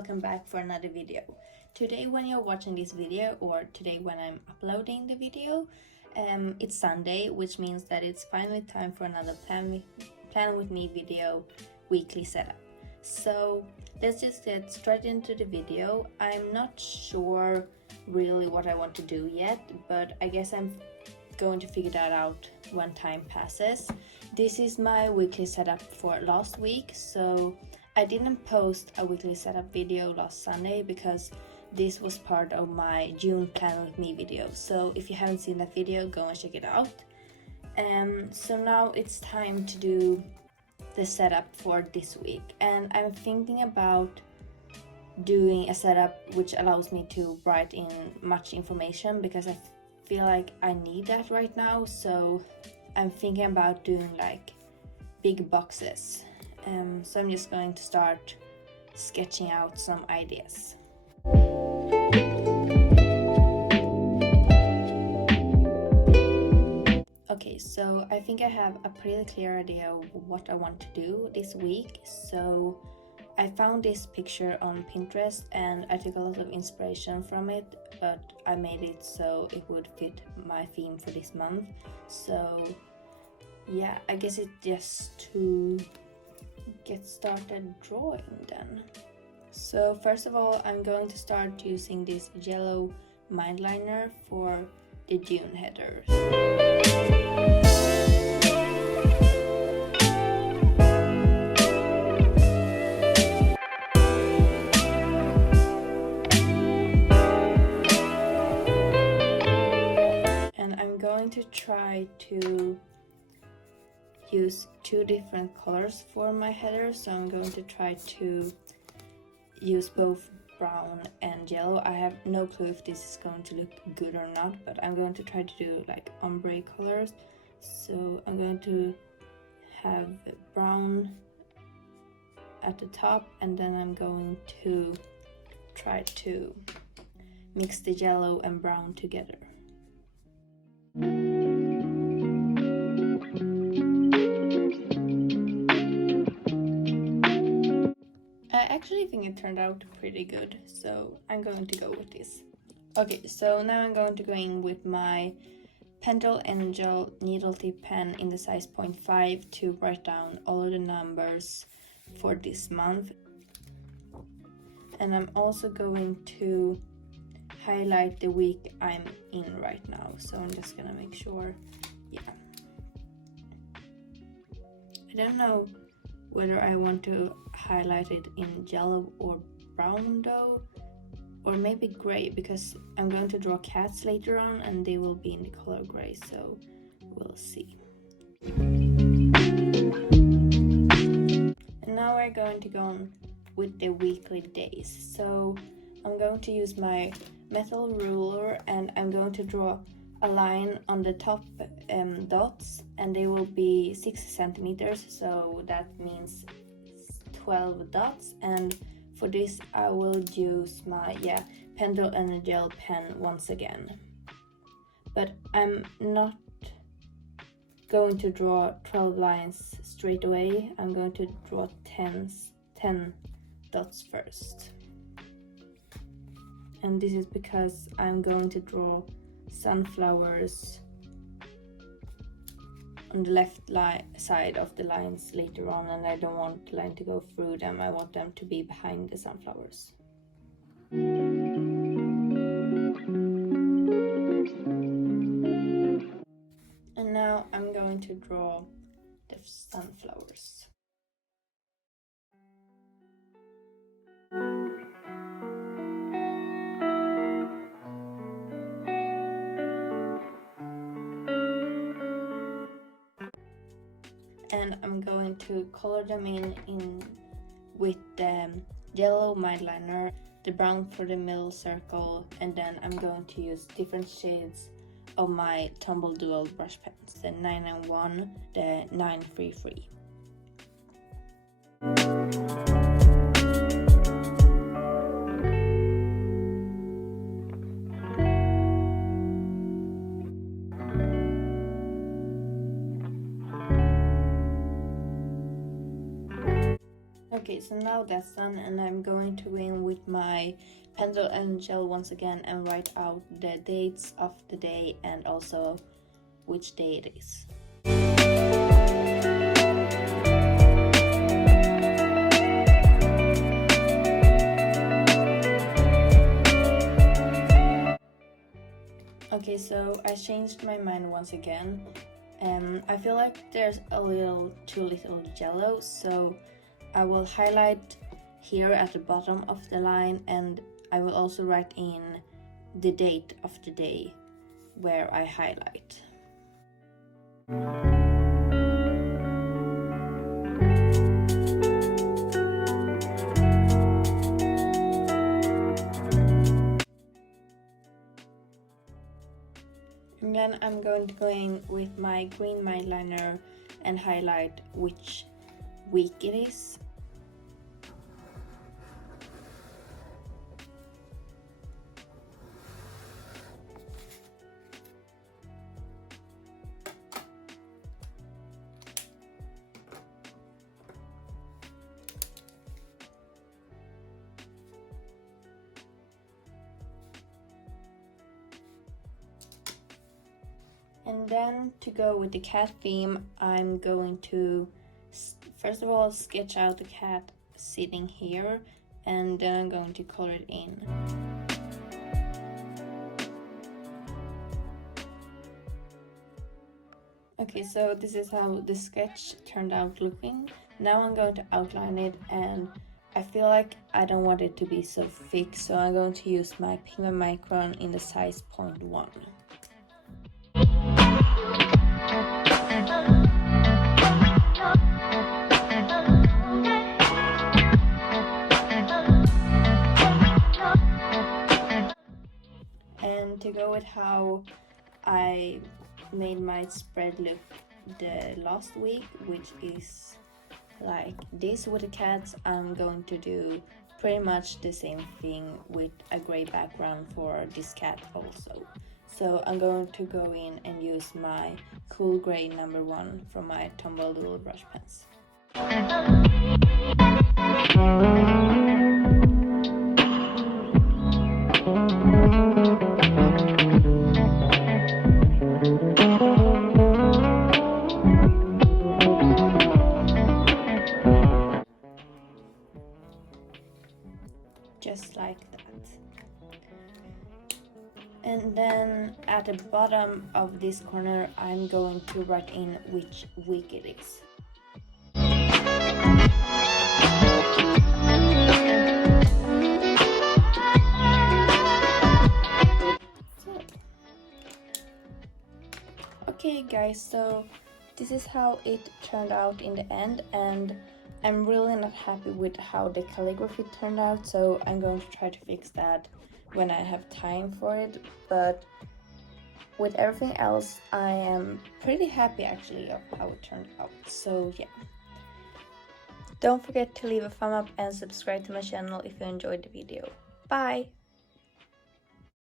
welcome back for another video. Today when you're watching this video, or today when I'm uploading the video, it's Sunday, which means that it's finally time for another Plan With Me video weekly setup. So let's just get straight into the video. I'm not sure really what I want to do yet, but I guess I'm going to figure that out when time passes. This is my weekly setup for last week, so I didn't post a weekly setup video last Sunday because this was part of my June Plan With Me video. So if you haven't seen that video, go and check it out. So now it's time to do the setup for this week, and I'm thinking about doing a setup which allows me to write in much information because I feel like I need that right now. So I'm thinking about doing like big boxes. So I'm just going to start sketching out some ideas. Okay, so I think I have a pretty clear idea of what I want to do this week. So I found this picture on Pinterest and I took a lot of inspiration from it, but I made it so it would fit my theme for this month. So yeah, I guess it's just to get started drawing then. So first of all, I'm going to start using this yellow mindliner for the June headers. And I'm going to try to use two different colors for my header, so I'm going to try to use both brown and yellow. I have no clue if this is going to look good or not, but I'm going to try to do like ombre colors. So I'm going to have brown at the top, and then I'm going to try to mix the yellow and brown together. I actually think it turned out pretty good, so I'm going to go with this. Okay, so now I'm going to go in with my Pentel Angel needle tip pen in the size 0.5 to write down all of the numbers for this month. And I'm also going to highlight the week I'm in right now, so I'm just gonna make sure, yeah. I don't know whether I want to highlight it in yellow or brown though, or maybe gray, because I'm going to draw cats later on and they will be in the color gray, so we'll see. And now we're going to go on with the weekly days. So I'm going to use my metal ruler and I'm going to draw a line on the top dots, and they will be 6 centimeters, so that means 12 dots. And for this I will use my Pentel and gel pen once again, but I'm not going to draw 12 lines straight away. I'm going to draw 10 dots first, and this is because I'm going to draw sunflowers on the left side of the lines later on, and I don't want the line to go through them. I want them to be behind the sunflowers. And now I'm going to draw the sunflowers. And I'm going to color them in with the yellow mindliner, the brown for the middle circle, and then I'm going to use different shades of my Tombow Dual brush pens, the 991, the 933. Okay, so now that's done, and I'm going to go in with my pencil and gel once again and write out the dates of the day and also which day it is. Okay, so I changed my mind once again. I feel like there's too little jello, so I will highlight here at the bottom of the line, and I will also write in the date of the day where I highlight. And then I'm going to go in with my green eyeliner and highlight which week it is. And then to go with the cat theme, I'm going to first of all sketch out the cat sitting here, and then I'm going to color it in. Okay, so this is how the sketch turned out looking. Now I'm going to outline it, and I feel like I don't want it to be so thick, so I'm going to use my Pigment Micron in the size 0.1. And to go with how I made my spread look the last week, which is like this with the cats, I'm going to do pretty much the same thing with a gray background for this cat also. So I'm going to go in and use my Cool Gray number 1 from my Tombow Doodle brush pens. Just like that. And then at the bottom of this corner, I'm going to write in which week it is. Okay guys, so this is how it turned out in the end, and I'm really not happy with how the calligraphy turned out, so I'm going to try to fix that when I have time for it. But with everything else, I am pretty happy actually of how it turned out. So yeah, don't forget to leave a thumb up and subscribe to my channel if you enjoyed the video. Bye!